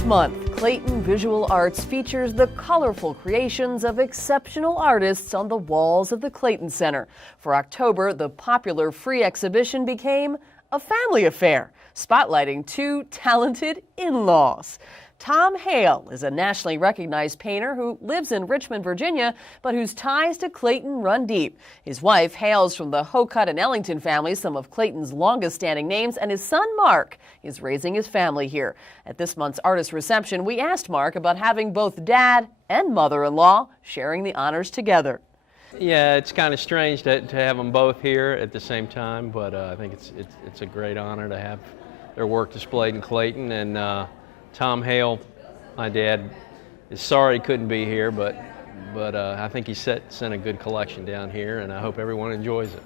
Each month, Clayton Visual Arts features the colorful creations of exceptional artists on the walls of the Clayton Center. For October, the popular free exhibition became a family affair, spotlighting two talented in-laws. Tom Hale is a nationally recognized painter who lives in Richmond, Virginia, but whose ties to Clayton run deep. His wife hails from the Hocutt and Ellington families, some of Clayton's longest-standing names, and his son, Mark, is raising his family here. At this month's artist reception, we asked Mark about having both dad and mother-in-law sharing the honors together. Yeah, it's kind of strange to have them both here at the same time, but I think it's a great honor to have their work displayed in Clayton. And Tom Hale, my dad, is sorry he couldn't be here, but I think he sent a good collection down here, and I hope everyone enjoys it.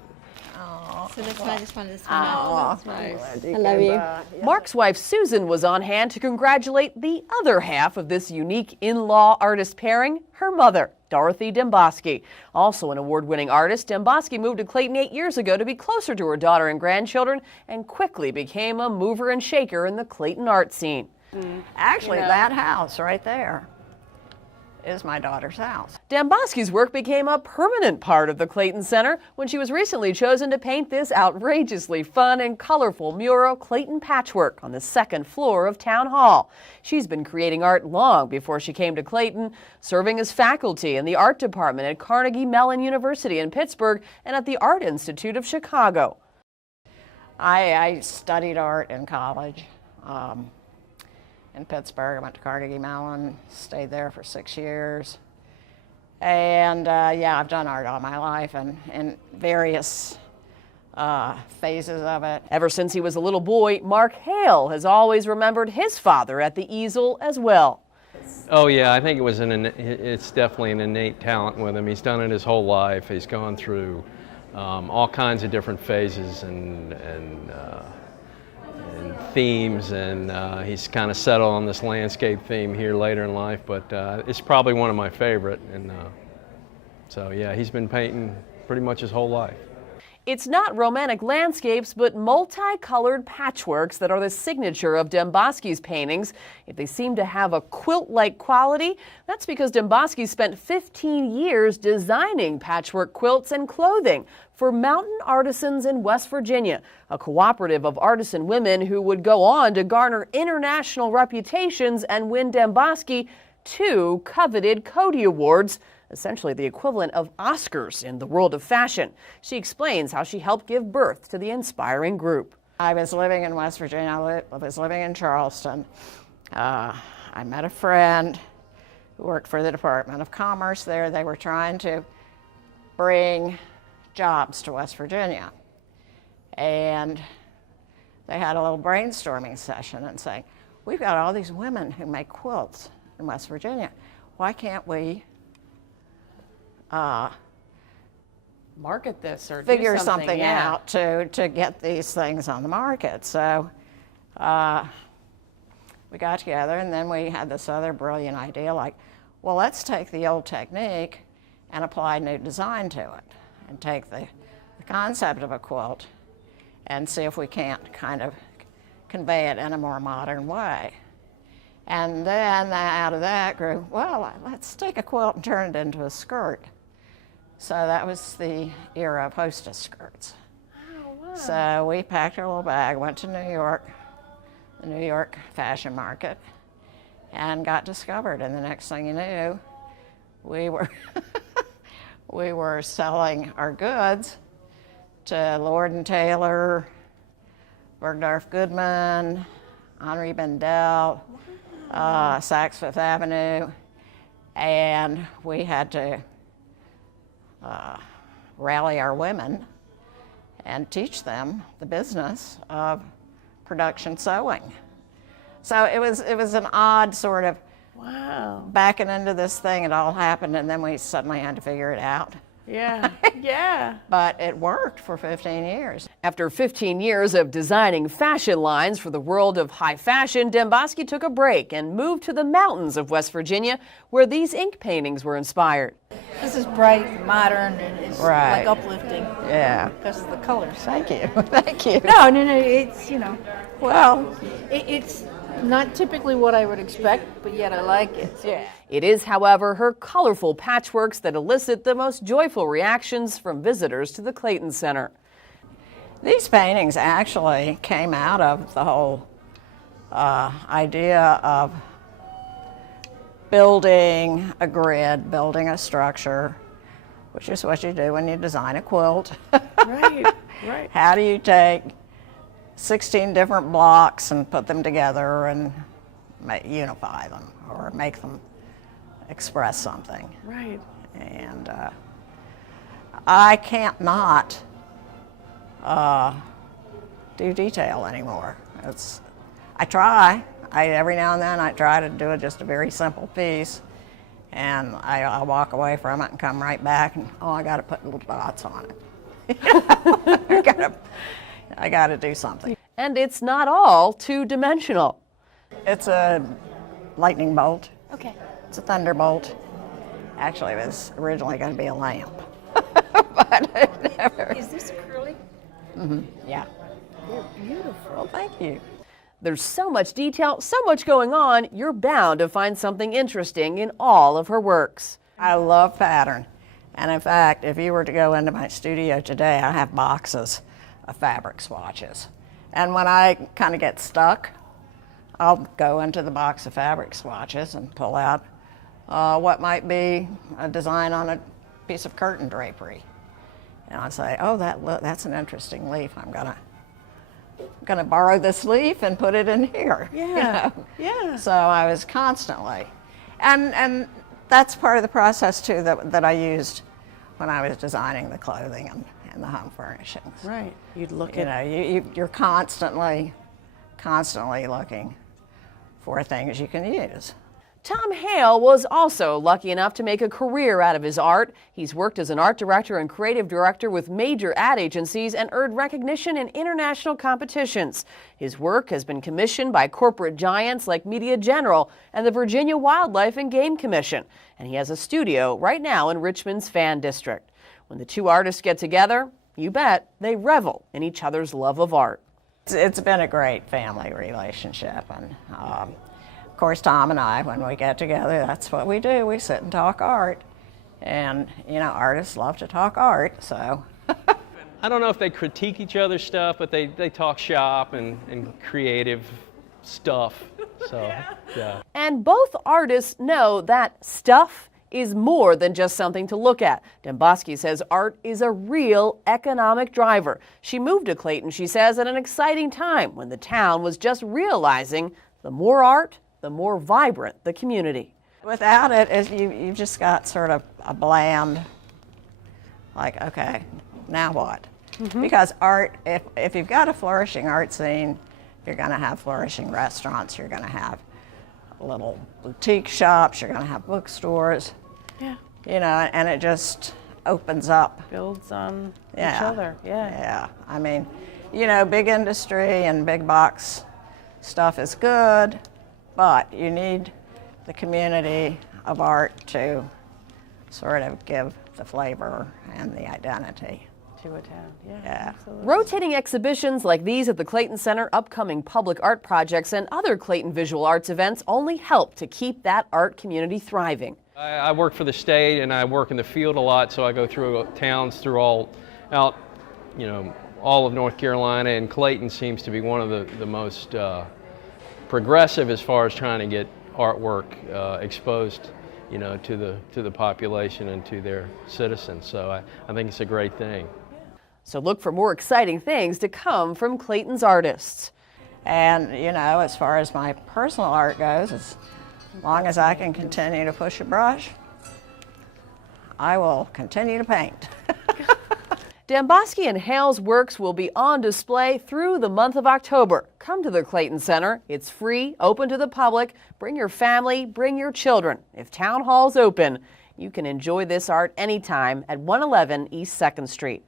So that's why I just wanted to swim out. That's nice. I love you. Mark's wife Susan was on hand to congratulate the other half of this unique in-law artist pairing, her mother, Dorothy Demboski. Also an award-winning artist, Demboski moved to Clayton 8 years ago to be closer to her daughter and grandchildren and quickly became a mover and shaker in the Clayton art scene. Actually, that house right there is my daughter's house. Demboski's work became a permanent part of the Clayton Center when she was recently chosen to paint this outrageously fun and colorful mural, Clayton Patchwork, on the second floor of Town Hall. She's been creating art long before she came to Clayton, serving as faculty in the art department at Carnegie Mellon University in Pittsburgh and at the Art Institute of Chicago. I studied art in college. In Pittsburgh. I went to Carnegie Mellon, stayed there for 6 years. And yeah, I've done art all my life and in various phases of it. Ever since he was a little boy, Mark Hale has always remembered his father at the easel as well. Oh yeah, I think it's definitely an innate talent with him. He's done it his whole life. He's gone through all kinds of different phases and themes, and he's kind of settled on this landscape theme here later in life, but it's probably one of my favorite, and so yeah, he's been painting pretty much his whole life. It's not romantic landscapes, but multicolored patchworks that are the signature of Demboski's paintings. If they seem to have a quilt-like quality, that's because Demboski spent 15 years designing patchwork quilts and clothing for Mountain Artisans in West Virginia, a cooperative of artisan women who would go on to garner international reputations and win Demboski 2 coveted Cody Awards, essentially the equivalent of Oscars in the world of fashion. She explains how she helped give birth to the inspiring group. I was living in West Virginia. I was living in Charleston. I met a friend who worked for the Department of Commerce there. They were trying to bring jobs to West Virginia. And they had a little brainstorming session and saying, we've got all these women who make quilts in West Virginia. Why can't we market this or figure do something yeah. out to get these things on the market? So we got together, and then we had this other brilliant idea, like, well, let's take the old technique and apply new design to it, and take the concept of a quilt and see if we can't kind of convey it in a more modern way. And then out of that grew, well, let's take a quilt and turn it into a skirt. So that was the era of hostess skirts. Oh, wow. So we packed our little bag, went to New York, the New York fashion market, and got discovered. And the next thing you knew, we were we were selling our goods to Lord & Taylor, Bergdorf Goodman, Henri Bendel, Saks Fifth Avenue, and we had to rally our women and teach them the business of production sewing. So it was an odd sort of backing into this thing. It all happened, and then we suddenly had to figure it out. Yeah, yeah. But it worked for 15 years. After 15 years of designing fashion lines for the world of high fashion, Demboski took a break and moved to the mountains of West Virginia, where these ink paintings were inspired. This is bright, modern, and it's like uplifting. Yeah. Because of the colors. Thank you. Thank you. No, it's, Well, it's Not typically what I would expect, but yet I like it. Yeah. It is, however, her colorful patchworks that elicit the most joyful reactions from visitors to the Clayton Center. These paintings actually came out of the whole idea of building a grid, building a structure, which is what you do when you design a quilt. Right, right. How do you take 16 different blocks and put them together and unify them or make them express something? Right. And I can't not do detail anymore. I try. Every now and then I try to do just a very simple piece, and I walk away from it and come right back and, I got to put little dots on it. I got to do something. And it's not all two-dimensional. It's a lightning bolt. Okay. It's a thunderbolt. Actually, it was originally going to be a lamp. But it never. Is this acrylic? Mm-hmm. Yeah. They're beautiful. Well, thank you. There's so much detail, so much going on, you're bound to find something interesting in all of her works. I love pattern. And in fact, if you were to go into my studio today, I have boxes of fabric swatches. And when I kind of get stuck, I'll go into the box of fabric swatches and pull out what might be a design on a piece of curtain drapery. And I say, that's an interesting leaf. I'm gonna borrow this leaf and put it in here. Yeah, you know? yeah. So I was constantly, and that's part of the process too that I used when I was designing the clothing and the home furnishings. Right. You'd look You at know, you're constantly looking for things you can use. Tom Hale was also lucky enough to make a career out of his art. He's worked as an art director and creative director with major ad agencies and earned recognition in international competitions. His work has been commissioned by corporate giants like Media General and the Virginia Wildlife and Game Commission. And he has a studio right now in Richmond's Fan District. When the two artists get together, you bet they revel in each other's love of art. It's been a great family relationship, and of course, Tom and I, when we get together, that's what we do. We sit and talk art. And, artists love to talk art, so. I don't know if they critique each other's stuff, but they talk shop and creative stuff. So, yeah. And both artists know that stuff is more than just something to look at. Demboski says art is a real economic driver. She moved to Clayton, she says, at an exciting time when the town was just realizing the more art, the more vibrant the community. Without it, you've just got sort of a bland, like, okay, now what? Mm-hmm. Because art, if you've got a flourishing art scene, you're going to have flourishing restaurants, you're going to have little boutique shops, you're going to have bookstores. Yeah. And it just opens up. Builds on each Yeah. other. Yeah. Yeah. I mean, big industry and big box stuff is good, but you need the community of art to sort of give the flavor and the identity To a town. Yeah. Yeah. Absolutely. Rotating exhibitions like these at the Clayton Center, upcoming public art projects, and other Clayton visual arts events only help to keep that art community thriving. I work for the state and I work in the field a lot, so I go through towns all of North Carolina, and Clayton seems to be one of the most progressive as far as trying to get artwork exposed, to the population and to their citizens. So I think it's a great thing. So look for more exciting things to come from Clayton's artists. And, as far as my personal art goes, as long as I can continue to push a brush, I will continue to paint. Demboski and Hale's works will be on display through the month of October. Come to the Clayton Center. It's free, open to the public. Bring your family, bring your children. If Town Hall's open, you can enjoy this art anytime at 111 East 2nd Street.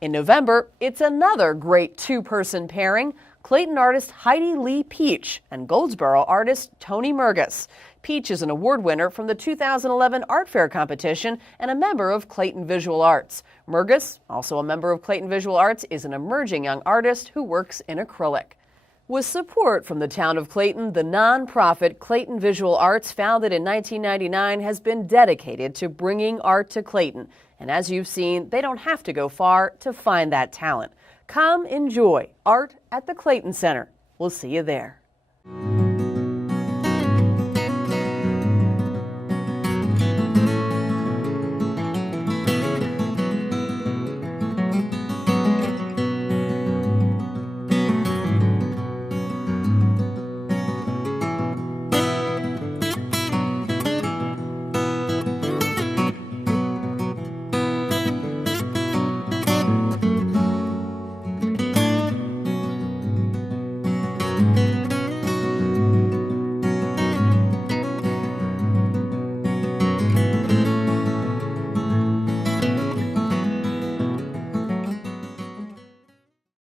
In November, it's another great two-person pairing, Clayton artist Heidi Lee Peach and Goldsboro artist Tony Murgis. Peach is an award winner from the 2011 Art Fair competition and a member of Clayton Visual Arts. Murgis, also a member of Clayton Visual Arts, is an emerging young artist who works in acrylic. With support from the town of Clayton, the nonprofit Clayton Visual Arts, founded in 1999, has been dedicated to bringing art to Clayton. And as you've seen, they don't have to go far to find that talent. Come enjoy art at the Clayton Center. We'll see you there.